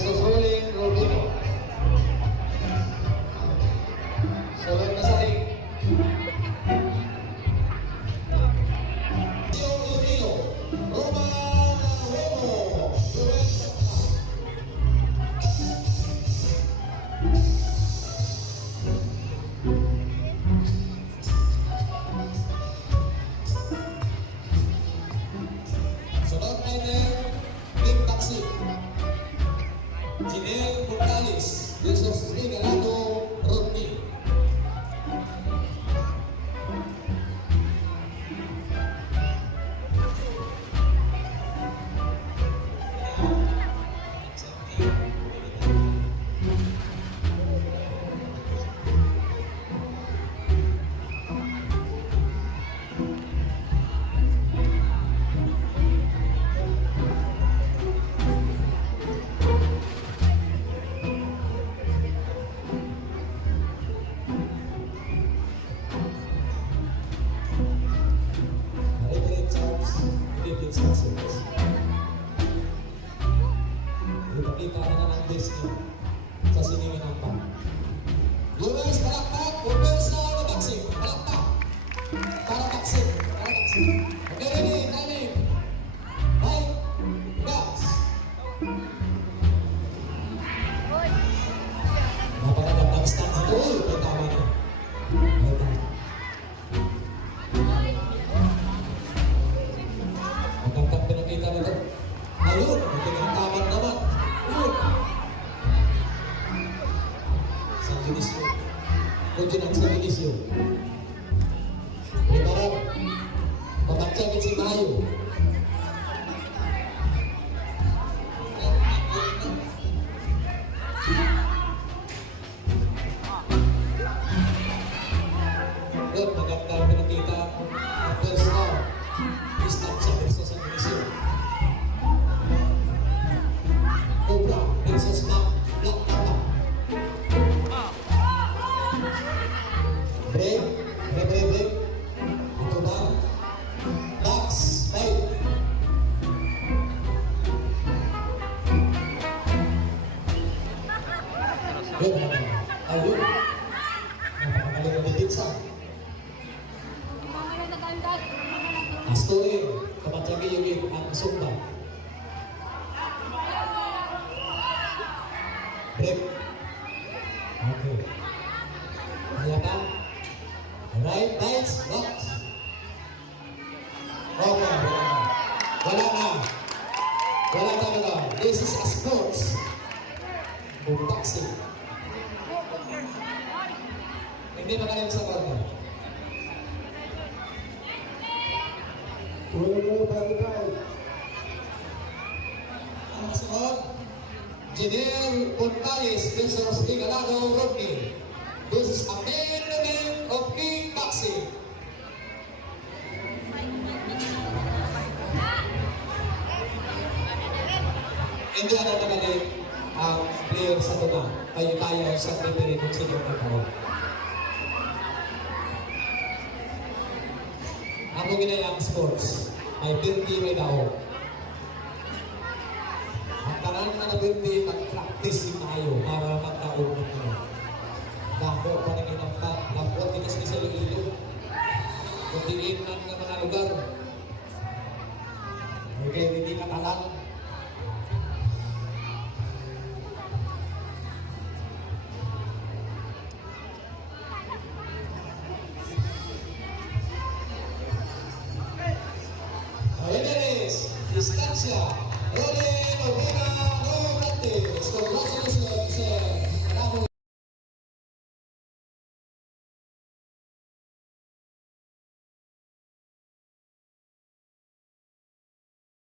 versus Rolling Rubino. Sunod na sa ring. Rubino, Roman Remo. Sunod fighter, kickboxing. Jinel Morales versus Regalado Rodney. Ipakita na ng Disney sa siningan ng pang. Lunes, palakpak, Pulversa na boxing. Palakpak. Para boxing. Para boxing. Okay, ready, timing. Right, box. Napakagandang stance ito. Uy, ito tama na. Magandang pinakita na ito. Ayun, ito yung taman naman. Ayun. San Dionisio. Kujinan San Dionisio. Libaran. Pagkakagin si Mayo. Ayun, magandang pinakita. First round. Stop sa versus San Dionisio. Cobra versus Black Mamba. Break, break. Ito ba? Box, right. Good. Ayun. Napakagaling na bibitsa. Astoy, kapatid yung ang sumba. Break. Okay. Kaya ka? Right, nice, left. Okay, wala na. Wala talaga. This is a sports. Boxing. Hindi magaling sa corner. Ang masunod, Jinel Morales versus Regalado Rodney. This is a main event of kickboxing. Hindi na magaling ang player sa tuna. Kaya sa referee kung sino ang nagkawa. Ako ginayang sports. May birthday, may daon. Ang tanan na birthday, mag-practice tayo para magkaon nito. Dako pa na kinamta, dako tigas ni sa ilo. Kung diin man ng mga lugar. Okay, hindi na kalang. Distancia, Rolling Rubino, no practice. Congratulations,